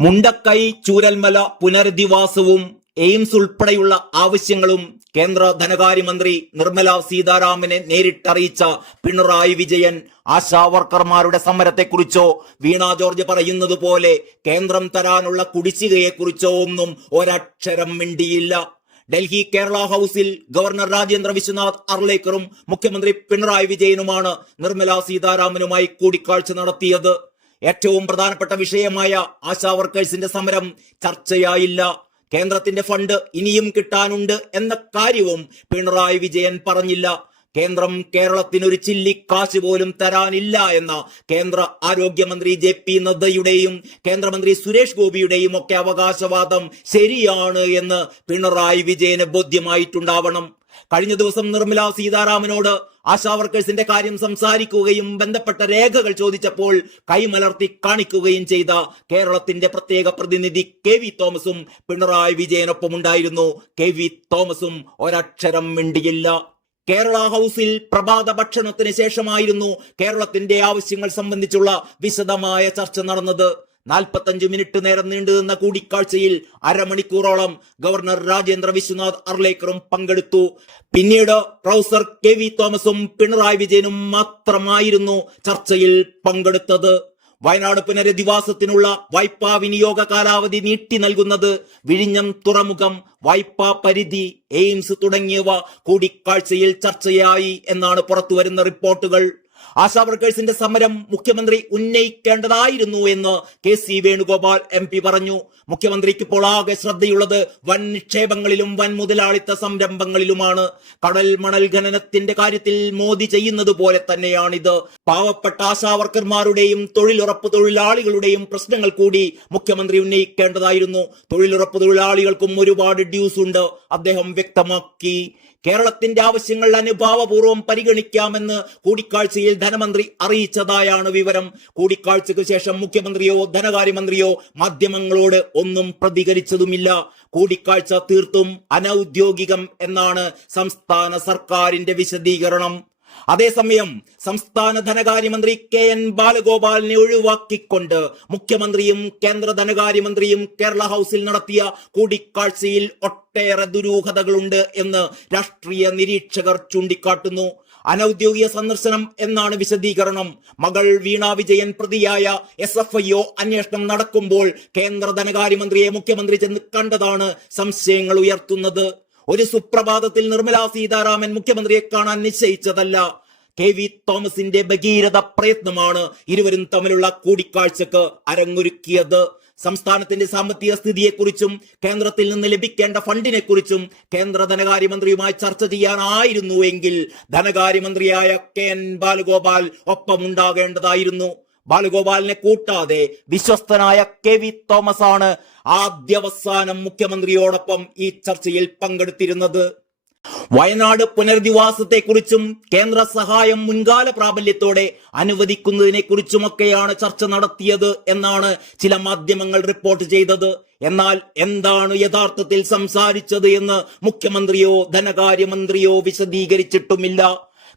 Mundakkai Chooralmala പുനരധിവാസവും AIIMS ഉൾപ്പെടെയുള്ള ആവശ്യങ്ങളും കേന്ദ്ര ധനകാര്യമന്ത്രി നിർമ്മല സീതാരാമനെ നേരിട്ടറിയിച്ച പിണറായി വിജയൻ ആശാവർക്കർമാരുടെ സമരത്തെക്കുറിച്ചോ വീണ ജോർജ് പറയുന്നത് പോലെ കേന്ദ്രം തരാനുള്ള കുടിശ്ശികയെക്കുറിച്ചോ ഒന്നും ഒരക്ഷരം മിണ്ടിയില്ല. ഡൽഹി കേരള ഹൌസിൽ ഗവർണർ രാജേന്ദ്ര വിശ്വനാഥ് അർലേക്കറും മുഖ്യമന്ത്രി പിണറായി വിജയനുമാണ് നിർമ്മല സീതാരാമനുമായി കൂടിക്കാഴ്ച നടത്തിയത്. ഏറ്റവും പ്രധാനപ്പെട്ട വിഷയമായ ആശാവർക്കേഴ്സിന്റെ സമരം ചർച്ചയായില്ല. കേന്ദ്രത്തിന്റെ ഫണ്ട് ഇനിയും കിട്ടാനുണ്ട് എന്ന കാര്യവും പിണറായി വിജയൻ പറഞ്ഞില്ല. കേന്ദ്രം കേരളത്തിനൊരു ചില്ലി കാശ് പോലും തരാനില്ല എന്ന കേന്ദ്ര ആരോഗ്യമന്ത്രി JP നദ്ദയുടെയും കേന്ദ്രമന്ത്രി സുരേഷ് ഗോപിയുടെയും ഒക്കെ അവകാശവാദം ശരിയാണ് എന്ന് പിണറായി വിജയന് ബോധ്യമായിട്ടുണ്ടാവണം. കഴിഞ്ഞ ദിവസം നിർമ്മല സീതാരാമനോട് ആശാവർക്കേഴ്സിന്റെ കാര്യം സംസാരിക്കുകയും ബന്ധപ്പെട്ട രേഖകൾ ചോദിച്ചപ്പോൾ കൈമലർത്തി കാണിക്കുകയും ചെയ്ത കേരളത്തിന്റെ പ്രത്യേക പ്രതിനിധി KV തോമസും പിണറായി വിജയനൊപ്പം ഉണ്ടായിരുന്നു. KV തോമസും ഒരക്ഷരം മിണ്ടിയില്ല. കേരള ഹൌസിൽ പ്രഭാത ഭക്ഷണത്തിന് ശേഷമായിരുന്നു കേരളത്തിന്റെ ആവശ്യങ്ങൾ സംബന്ധിച്ചുള്ള വിശദമായ ചർച്ച നടന്നത്. 45 മിനിറ്റ് നേരം നീണ്ടുനിന്ന കൂടിക്കാഴ്ചയിൽ അരമണിക്കൂറോളം ഗവർണർ രാജേന്ദ്ര വിശ്വനാഥ് അർലേക്കറും പങ്കെടുത്തു. പിന്നീട് പ്രൊഫസർ KV തോമസും പിണറായി വിജയനും മാത്രമായിരുന്നു ചർച്ചയിൽ പങ്കെടുത്തത്. വയനാട് പുനരധിവാസത്തിനുള്ള വായ്പാ വിനിയോഗ കാലാവധി നീട്ടി നൽകുന്നത്, വിഴിഞ്ഞം തുറമുഖം, വായ്പാ പരിധി, എയിംസ് തുടങ്ങിയവ കൂടിക്കാഴ്ചയിൽ ചർച്ചയായി എന്നാണ് പുറത്തുവരുന്ന റിപ്പോർട്ടുകൾ. ആശാവർക്കേഴ്സിന്റെ സമരം മുഖ്യമന്ത്രി ഉന്നയിക്കേണ്ടതായിരുന്നു എന്ന് KC വേണുഗോപാൽ MP പറഞ്ഞു. മുഖ്യമന്ത്രിക്ക് ഇപ്പോൾ ആകെ ശ്രദ്ധയുള്ളത് വൻ നിക്ഷേപങ്ങളിലും വൻ മുതലാളിത്ത സംരംഭങ്ങളിലുമാണ്. കടൽ മണൽ ഖനനത്തിന്റെ കാര്യത്തിൽ മോദി ചെയ്യുന്നത് പോലെ തന്നെയാണിത്. പാവപ്പെട്ട ആശാവർക്കർമാരുടെയും തൊഴിലുറപ്പ് തൊഴിലാളികളുടെയും പ്രശ്നങ്ങൾ കൂടി മുഖ്യമന്ത്രി ഉന്നയിക്കേണ്ടതായിരുന്നു. തൊഴിലുറപ്പ് തൊഴിലാളികൾക്കും ഒരുപാട് ഡ്യൂസ് ഉണ്ട്, അദ്ദേഹം വ്യക്തമാക്കി. കേരളത്തിന്റെ ആവശ്യങ്ങൾ അനുഭാവപൂർവ്വം പരിഗണിക്കാമെന്ന് കൂടിക്കാഴ്ചയിൽ ധനമന്ത്രി അറിയിച്ചതായാണ് വിവരം. കൂടിക്കാഴ്ചയ്ക്ക് ശേഷം മുഖ്യമന്ത്രിയോ ധനകാര്യമന്ത്രിയോ മാധ്യമങ്ങളോട് ഒന്നും പ്രതികരിച്ചതുമില്ല. കൂടിക്കാഴ്ച തീർത്തും അനൌദ്യോഗികം എന്നാണ് സംസ്ഥാന സർക്കാരിന്റെ വിശദീകരണം. അതേസമയം സംസ്ഥാന ധനകാര്യമന്ത്രി KN ബാലഗോപാലിനെ ഒഴിവാക്കിക്കൊണ്ട് മുഖ്യമന്ത്രിയും കേന്ദ്ര ധനകാര്യമന്ത്രിയും കേരള ഹൌസിൽ നടത്തിയ കൂടിക്കാഴ്ചയിൽ ഒട്ടേറെ ദുരൂഹതകളുണ്ട് എന്ന് രാഷ്ട്രീയ നിരീക്ഷകർ ചൂണ്ടിക്കാട്ടുന്നു. അനൌദ്യോഗിക സന്ദർശനം എന്നാണ് വിശദീകരണം. മകൾ വീണ വിജയൻ പ്രതിയായ SFIO അന്വേഷണം നടക്കുമ്പോൾ കേന്ദ്ര ധനകാര്യമന്ത്രിയെ മുഖ്യമന്ത്രി ചെന്ന് കണ്ടതാണ് സംശയങ്ങൾ ഉയർത്തുന്നത്. ഒരു സുപ്രഭാതത്തിൽ നിർമ്മല സീതാരാമൻ മുഖ്യമന്ത്രിയെ കാണാൻ നിശ്ചയിച്ചതല്ല. KV തോമസിന്റെ ഭഗീരഥ പ്രയത്നമാണ് ഇരുവരും തമ്മിലുള്ള കൂടിക്കാഴ്ചക്ക് അരങ്ങൊരുക്കിയത്. സംസ്ഥാനത്തിന്റെ സാമ്പത്തിക സ്ഥിതിയെക്കുറിച്ചും കേന്ദ്രത്തിൽ നിന്ന് ലഭിക്കേണ്ട ഫണ്ടിനെ കുറിച്ചും കേന്ദ്ര ധനകാര്യമന്ത്രിയുമായി ചർച്ച ചെയ്യാനായിരുന്നുവെങ്കിൽ ധനകാര്യമന്ത്രിയായ KN ബാലഗോപാൽ ഒപ്പമുണ്ടാകേണ്ടതായിരുന്നു. ബാലഗോപാലിനെ കൂട്ടാതെ വിശ്വസ്തനായ KV തോമസ് ആണ് ആദ്യവസാനം മുഖ്യമന്ത്രിയോടൊപ്പം ഈ ചർച്ചയിൽ പങ്കെടുത്തിരുന്നത്. വയനാട് പുനരധിവാസത്തെക്കുറിച്ചും കേന്ദ്ര സഹായം മുൻകാല പ്രാബല്യത്തോടെ അനുവദിക്കുന്നതിനെ കുറിച്ചുമൊക്കെയാണ് ചർച്ച നടത്തിയത് എന്നാണ് ചില മാധ്യമങ്ങൾ റിപ്പോർട്ട് ചെയ്തത്. എന്നാൽ എന്താണ് യഥാർത്ഥത്തിൽ സംസാരിച്ചത് എന്ന് മുഖ്യമന്ത്രിയോ ധനകാര്യമന്ത്രിയോ വിശദീകരിച്ചിട്ടുമില്ല.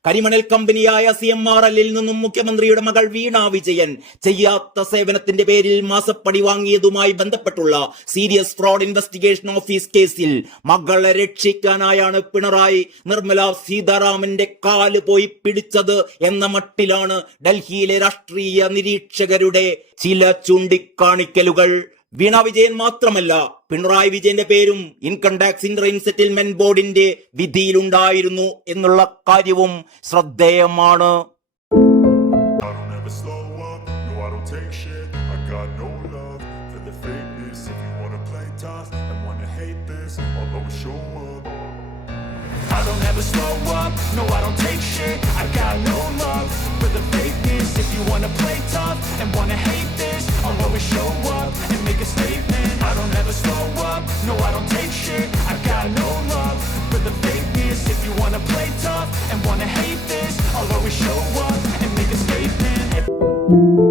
കരിമണൽ കമ്പനിയായ CMRL നിന്നും മുഖ്യമന്ത്രിയുടെ മകൾ വീണ വിജയൻ ചെയ്യാത്ത സേവനത്തിന്റെ പേരിൽ മാസപ്പടി വാങ്ങിയതുമായി ബന്ധപ്പെട്ടുള്ള സീരിയസ് ഫ്രോഡ് ഇൻവെസ്റ്റിഗേഷൻ ഓഫീസ് കേസിൽ മകളെ രക്ഷിക്കാനായാണ് പിണറായി നിർമ്മല സീതാരാമന്റെ കാല് പോയി പിടിച്ചത് എന്ന മട്ടിലാണ് ഡൽഹിയിലെ രാഷ്ട്രീയ നിരീക്ഷകരുടെ ചില ചൂണ്ടിക്കാണിക്കലുകൾ. വീണ വിജയൻ മാത്രമല്ല, പിണറായി വിജയന്റെ പേരും ഇൻകം ടാക്സ് ഇന്ററിം സെറ്റിൽമെന്റ് ബോർഡിന്റെ വിധിയിലുണ്ടായിരുന്നു എന്നുള്ള കാര്യവും ശ്രദ്ധേയമാണ്. I don't ever slow up, no I don't take shit. I got no love for the fakeness. If you wanna play tough and wanna hate this, I'll always show up and make a statement. I don't ever slow up, no I don't take shit. I got no love for the fakeness. If you wanna play tough and wanna hate this, I'll always show up and make a statement.